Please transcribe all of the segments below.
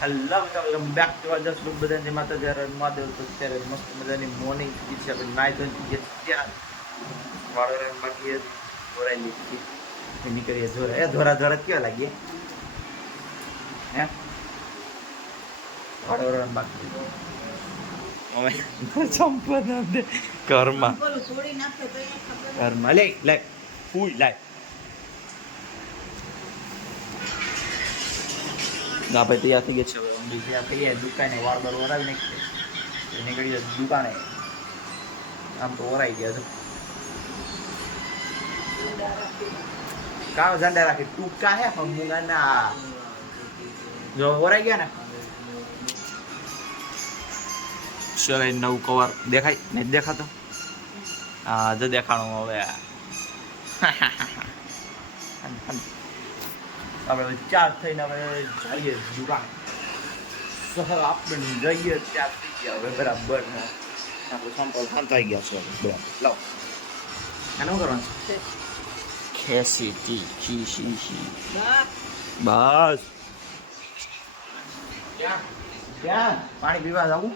Hello welcome back to other look બધાને માતા જ્યારે મહાદેવ તો ત્યારે મસ્ત મજાની મોર્નિંગ થઈ છે. આપણે નાઈ ધોઈને ત્યાં વાળો બાકી ધોરાઈ લીધી નીકળીએ ધોરા ધોરા કેવા લાગીએ હે વાળો બાકી ઘરમાં લે ફૂલ લાય ના ભાઈ તૈયાર થઈ ગયા છે. હવે અમે ત્યાં કહીએ દુકાને વાળ બાર વરાવી નાખીએ નીકળીએ દુકાને. આમ તો વરાઈ ગયા છે. કામ ઝંડા રાખી ટૂંકા હે મૂંગા ના જો વરાઈ ગયા ને. ચલો નવું કવર દેખાય ને દેખાતો હા જો દેખાણું હવે આપણે ચાર થઈને હવે જઈએ દુકાન સહ આપણે જઈએ ચાર થઈ ગયા હવે બરાબર આપણે સંપલ શાંત આવી ગયા છે બરાબર. લાવો આનું કરવાનું છે ખેસી ટી ચી સી સી બસ ક્યાં પાણી પીવા જવું.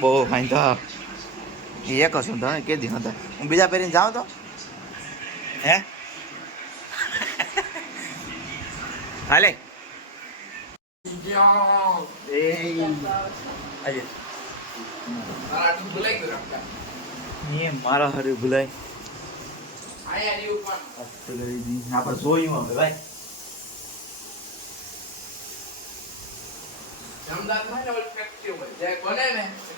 બહુ ફાઈન તો એક હશે તમે કે દી હતા હું બીજા પહેરીને જાઉં તો હે હાલે મારા હરે ભૂલાય આપણે જોયું હવે ભાઈ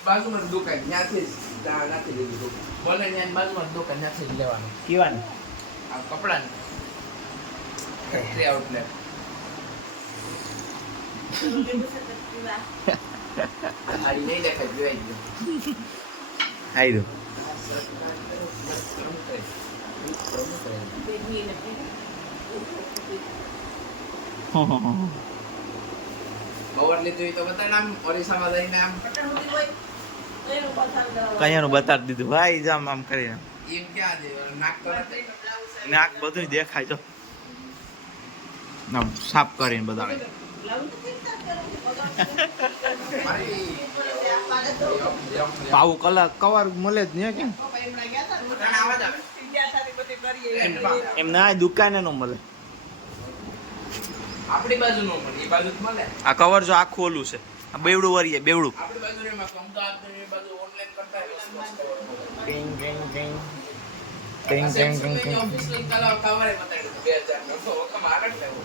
બાજુમાં દુકાન ત્યાંથી નાખી દીધું બોલે ત્યાં બાજુમાં દુકાન ત્યાંથી જ લેવાનું કેવાનું આ કપડાની ફેક્ટરી આઉટલેટ હારી નહીં દેખાય જોઈ ગયો હાઈ દો કવર લીધું તો બતા નામ ઓરિસ્સામાં જઈને આમ કયાનું બતાડી દીધું ભાઈ જામ આમ કરીને એમ ક્યાં છે નાક તો નાક બધું દેખાય તો આમ સાફ કરીને બતાડે પાવું કલાક કવાર મળે જ નહીં કેમ એમ ના દુકાને નો મળે. આપણી બાજુ નો મળે એ બાજુ મળે. આ કવર જો આખું ઓલું છે આ બેવડું વરીએ બેવડું આપણી બાજુ ને માં અમદાવાદ ની બાજુ ઓનલાઈન કરતા પિંગ પિંગ પિંગ પિંગ પિંગ પિંગ પિંગ ઓફિસ લિંક કવરે બતાડ્યું 2000 નો તો કમાડ લેવો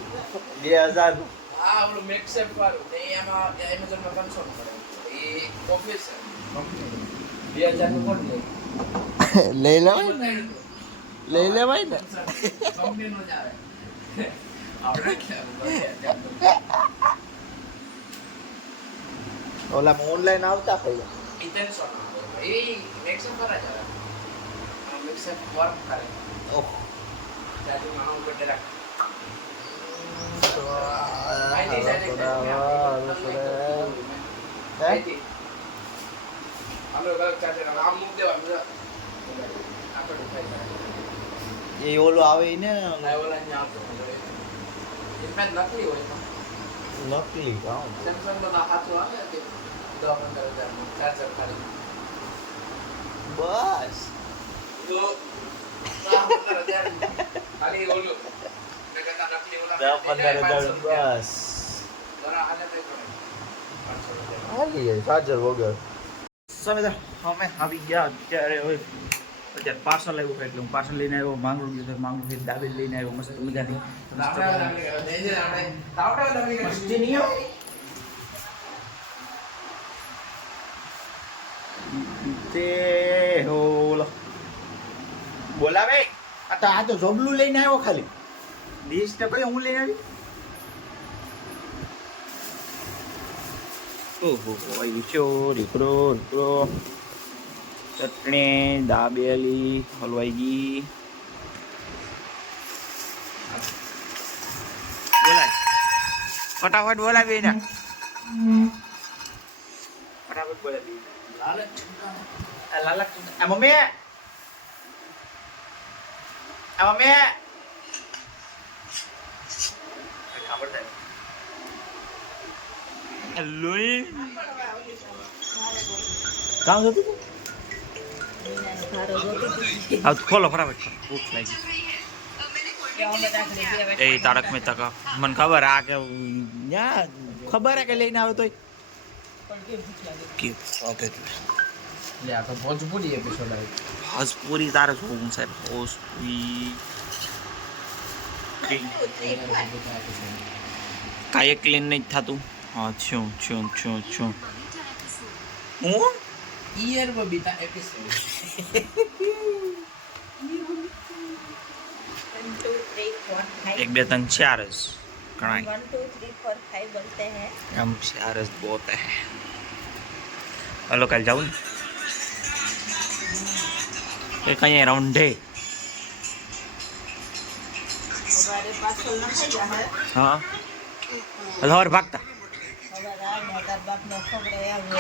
2000 હા ઓલું મેક્સેપ વાળું ને એમાં એમેઝોન માં કન્સોલ કરે એ ઓફિસ કંપની 2000 નું કોણ લે લઈ લેવાય લઈ લેવાય ને કંપની નો જ આવે આપણે ઓલા ઓનલાઈન આવતા પહેલા ઇન્ટેન્શન એ મેક્સેપ પર જ આવે મેક્સેપ વર્ક કરે ઓહ જાદુ માનો ઉપર રાખ એ ઓલું આવે ને નકલી હોય નકલી સેમસંગ નો હાથો આવે કે 10-15 હજાર ચાર્જર ખાલી બસ તો 10-15 ખાલી ઓલું 10-15 બસ ચાર્જર વગર સમય અમે આવી ગયા અત્યારે હોય અત્યારે પાર્સલ આવ્યું એટલે હું પાર્સલ લઈને આવ્યો માંગડું ગયું માંગડું થી દાબેલી લઈને આવ્યો મસ્ત મજાની તે ઓલો બોલાવે આ તો જોબલું લઈને આવ્યો ખાલી ડીશ તો કઈ હું લઈને આવી ઓહો આવ્યું છો દીકરો ચટણી દાબેલી હલવાઈ બોલાય ફટાફટ બોલાવી ને બોલે લાલચ ચમકાનો. લાલક આ મમ્મી ખબર થાય હેલો કામ હતું अब खोलो फटाफट भूख लगी ए तारक मेहता का मन खबर आ के या खबर है के लेने आवे तो ओके લે આ તો ભોજપુરી એપિસોડ આવી. भोजपुरी तारे જોવું છે ભોજપુરી કાય ક્લીન નહીં થતું હા છું હું ઈયર બબીતા એપિસોડ. 1 2 3 4 ઘણા 1 2 3 4 5 बोलते हैं. हम 4 बहुत है हेलो कल जाऊँ ये कहीं राउंड है हमारे पास खोलना है यहाँ. हाँ हेलो और भागता हमारा मोटर बाप नो खबर है वो.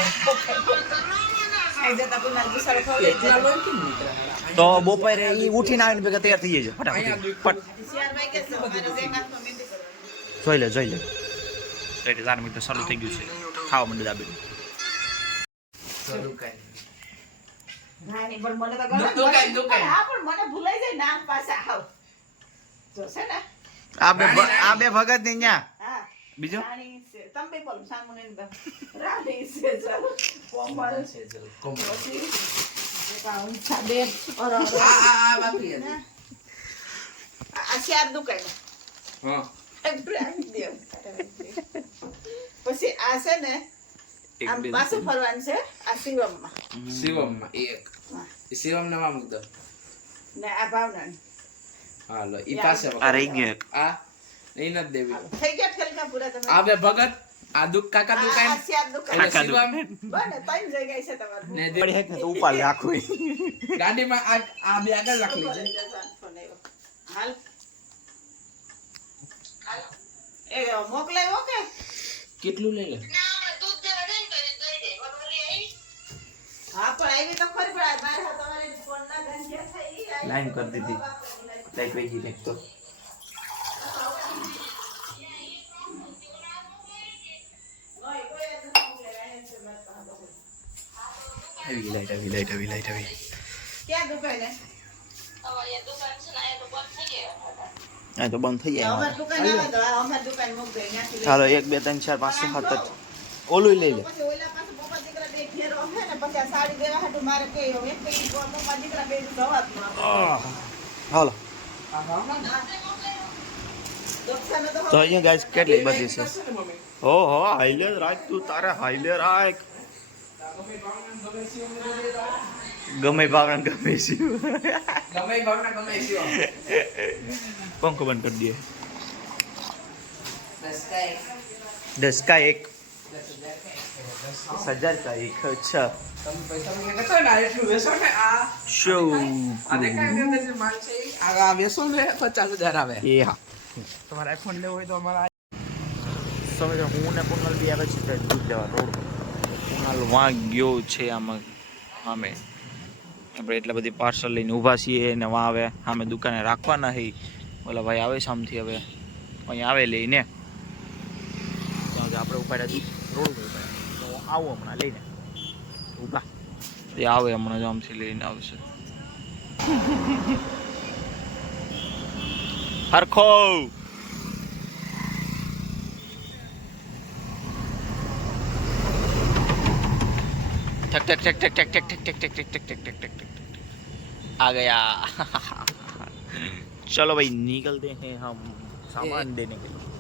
ऐसे तक ना दूसरा खबर એટલા है. લોન કેમ નીકળ્યા? तो बपोरे ये उठीने आવીને ભેગા તૈયાર થઈ જજો ફટાફટ सीआर भाई के हमारे से हाथ में मेहंदी करो. જોઈ લે એટલે 4 મિનિટ ચાલુ થઈ ગયું છે ખાવા માંડે દાબે શરૂ કરી. નાની પણ મને તો દુકાન. હા પણ મને ભૂલાઈ જાય નામ પાસે આવ. જો છે ને આ બે ભગત ને ન્યા હા બીજો રાણી છે તંબે બોલ સામુને રાણી છે ચલ કોમળ છે ચલ કોમળ. પછી એકાઉન્ટ સાબે ઓર આ બાકી હતી. આ ચાર દુકાન હા પછી આ છે ને આમ પાછું ફરવાનું છે આ શિવમમાં શિવમમાં એક. એ શિવમને માં મૂક દો. ને આ ભાવના હાલો ઈ પાસે આ રહી ગયો એક. આ નહીં નથી દેવી. થઈ ગયા ઠેલકા પૂરા તમે આ બે ભગત આ કાકા આ દુકાન ચાર દુકાન એટલે કાકા શિવમ બને ત્રણ જગ્યાએ છે તમારું ને પડી હે તો ઉપાડ રાખું ગાડીમાં આ બે આગળ રાખી લેજે. હાલ એ મોકલાયો કે કેટલું લઈ લે? હા પણ આવી તો ખરી પણ બાર હા તમારે ફોન ના ગંજ્યા થઈ લાઈન કરી દીધી લાઈટ વેજી લે તો આવી ક્યાં દુકાને આ તો બંધ થઈ જાય અમાર દુકાન આવે તો આ અમાર દુકાન મૂક દે ત્યાંથી લઈ. ચાલો 1 2 3 4 5 6 7 ઓલું લઈ લે પછી ઓલા પાસે પપ્પા દીકરા બે ઘેરો હે ને પછી આ સાડી દેવા હાટુ મારે કે એક પેલી પપ્પા દીકરા બે જવાબ હાલો દોસ્તાનો તો તો અહીંયા ગાઈસ કેટલી બધી છે કરશે ને મમ્મી? હો હાઈલે રાખ તું તારે હાઈલે રાખ ગમે ભાવના ગમે શિવ ગમે ઈ ભાવના ગમે ઈ શિવમ. પંખો બંધ કરી દે બસ કાંઈ. 10 का 1 10,000 का 1 अच्छा તમે પૈસા મને કહેતો ને આ એટલું વેચો ને આ शो આ દેખાય ને અંદર જે માલ છે ઈ આ વેચો ને 50,000 આવે. ये हाँ તમારે આઈફોન લેવો હોય તો અમારા સમજો હું ને પુનલ બી આવે છે તે દૂધ લેવા રોડ પુનલ વાં ગયો છે આમાં અમે આપણે એટલા બધી પાર્સલ લઈને ઊભા છીએ ને વાં આવે સામે દુકાને રાખવાના હી ઓલા ભાઈ આવે સામથી હવે અહીંયા આવે લઈને આપણે ઉપાડ્યા દૂધ રોડ ઉપર ઉપાડ્યા તો આવું હમણાં લઈને ઊભા એ આવે હમણાં જ આમથી લઈને આવશે હરખો ठक ठक ठक ठक ठक ठक ठक ठक ठक ठक ठक ठक ठक ठक ठक आ गया चलो भाई निकलते हैं हम सामान देने के लिए